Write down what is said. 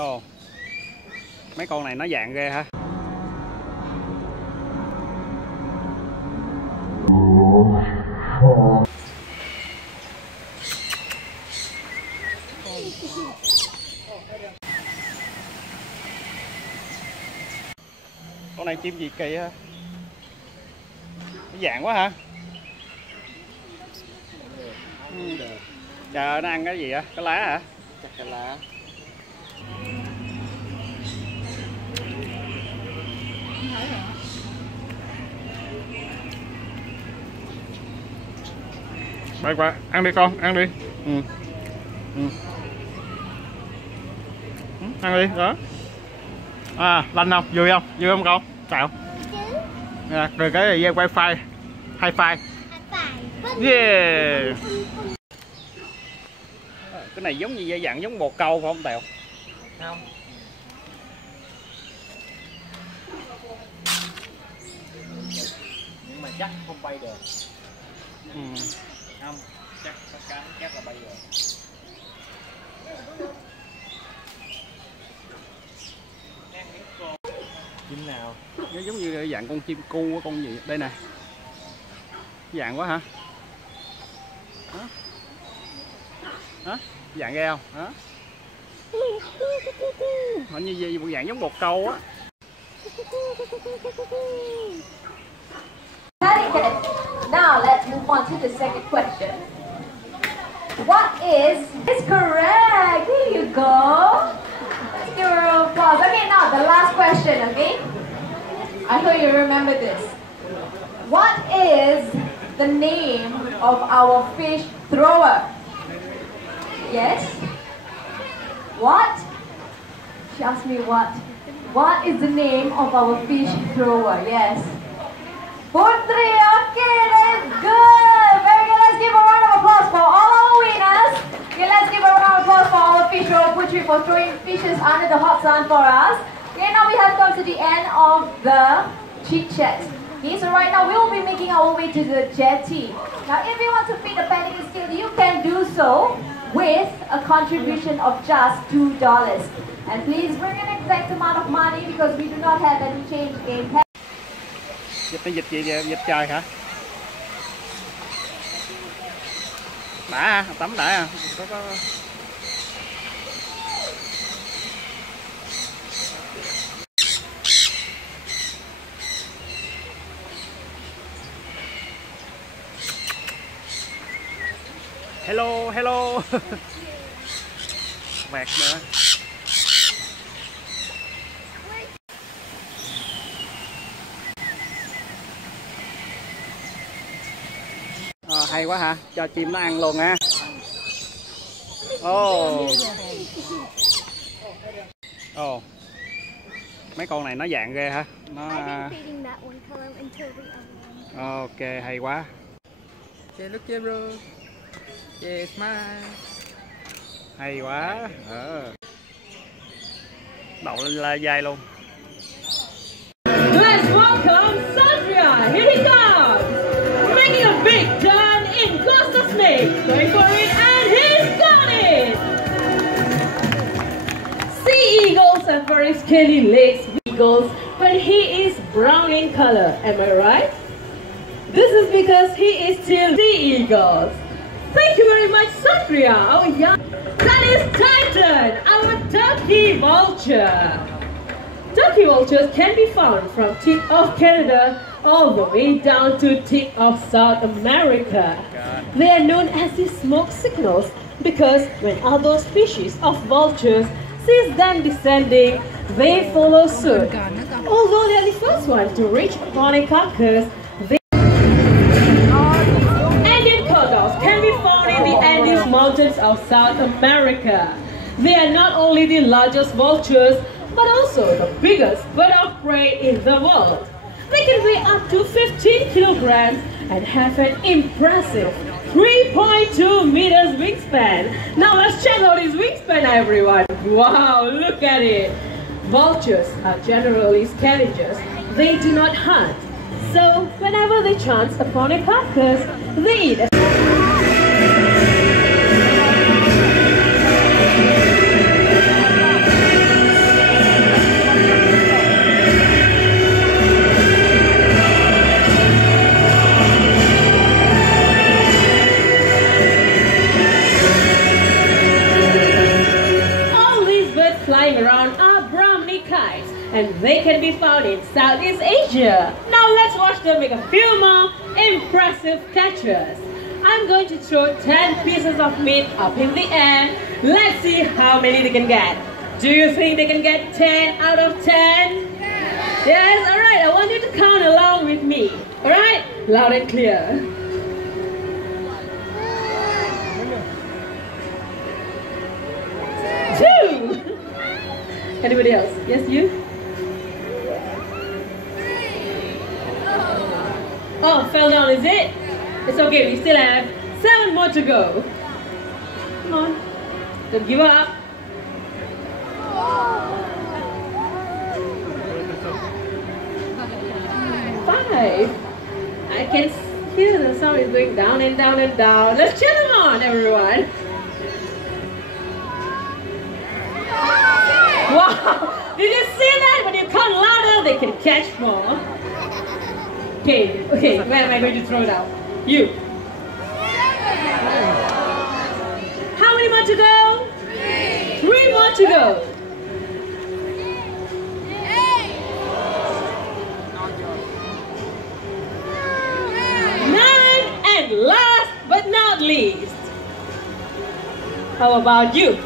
Ồ, mấy con này nó dạng ghê ha. Con này chim gì kỳ ha. Nó dạng quá hả? Trời ơi, nó ăn cái gì á? Cái lá hả? Chắc cái lá. Bay qua, ăn đi con, ăn đi. Ăn đi, đó. À, lanh không? Vui không? Vui không con? Sao? À, rồi cái này wifi, hi-fi. Yeah. Cái này giống như dạng giống bồ câu phải không Tèo? Không. Nhưng mà chắc không bay được. Không, chắc có cánh chắc là bay được. Chim nào? Nó giống như dạng con chim cu, con gì đây nè. Dạng quá hả? Hả? Hả? Dạng ghê không? Hả? Hình như gì một dạng giống bồ câu á. Now let's move on to the second question. What is correct? Here you go. Let's give a round of applause. Okay, now the last question, okay? I hope you remember this. What is the name of our fish thrower? Yes? What? She asked me what. What is the name of our fish thrower? Yes. Putri, okay, that's good. Very good. Let's give a round of applause for all our winners. Okay, let's give a round of applause for our fish thrower Putri for throwing fishes under the hot sun for us. Okay, now we have come to the end of the chit chat. Okay, so right now we will be making our way to the jetty. Now, if you want to feed the pelican still, you can do so with a contribution of just $2. And please bring an exact amount of money because we do not have any change in cash. Dịch cái dịch gì vậy? Dịch trời hả? Đã à? Tắm đã à? Có... Hello, hello. Vẹt nữa. Hay quá hả? Cho chim nó ăn luôn ha. Ồ. Mấy con này nó dạng ghê hả? Nó ok, hay quá. Okay, look here bro. Yeah, smile. Hay quá. Đậu lên dây luôn. Let's welcome Sandria. Here he comes. Making a big turn in Costa Snake. Going for it and he's got it. Sea eagles have very scaly legs, eagles, but he is brown in color. Am I right? This is because he is still sea eagles. Thank you very much, Sandria. Our young. That is Titan, our turkey vulture. Turkey vultures can be found from tip of Canada all the way down to tip of South America. They are known as the smoke signals because when other species of vultures sees them descending, they follow suit. Although they are the first ones to reach upon a carcass, Andean condors can be found in the Andes Mountains of South America. They are not only the largest vultures, but also the biggest bird of prey in the world. They can weigh up to 15 kilograms and have an impressive 3.2 meters wingspan. Now let's check out his wingspan, everyone. Wow, look at it. Vultures are generally scavengers. They do not hunt. So whenever they chance upon a carcass, they eat it. flying around are Brahmini kites, and they can be found in Southeast Asia. Now let's watch them make a few more impressive catches. I'm going to throw 10 pieces of meat up in the air. Let's see how many they can get. Do you think they can get 10 out of 10? Yes, alright, I want you to count along with me. Alright, loud and clear. 2. Anybody else? Yes, you? Oh, fell down, is it? It's okay, we still have 7 more to go. Come on, don't give up. 5. I can hear the sound is going down and down and down. Let's cheer them on, everyone. Wow! Did you see that? When you count louder, they can catch more. Okay, where am I going to throw it out? You. How many more to go? 3 more to go. 9, and last but not least. How about you?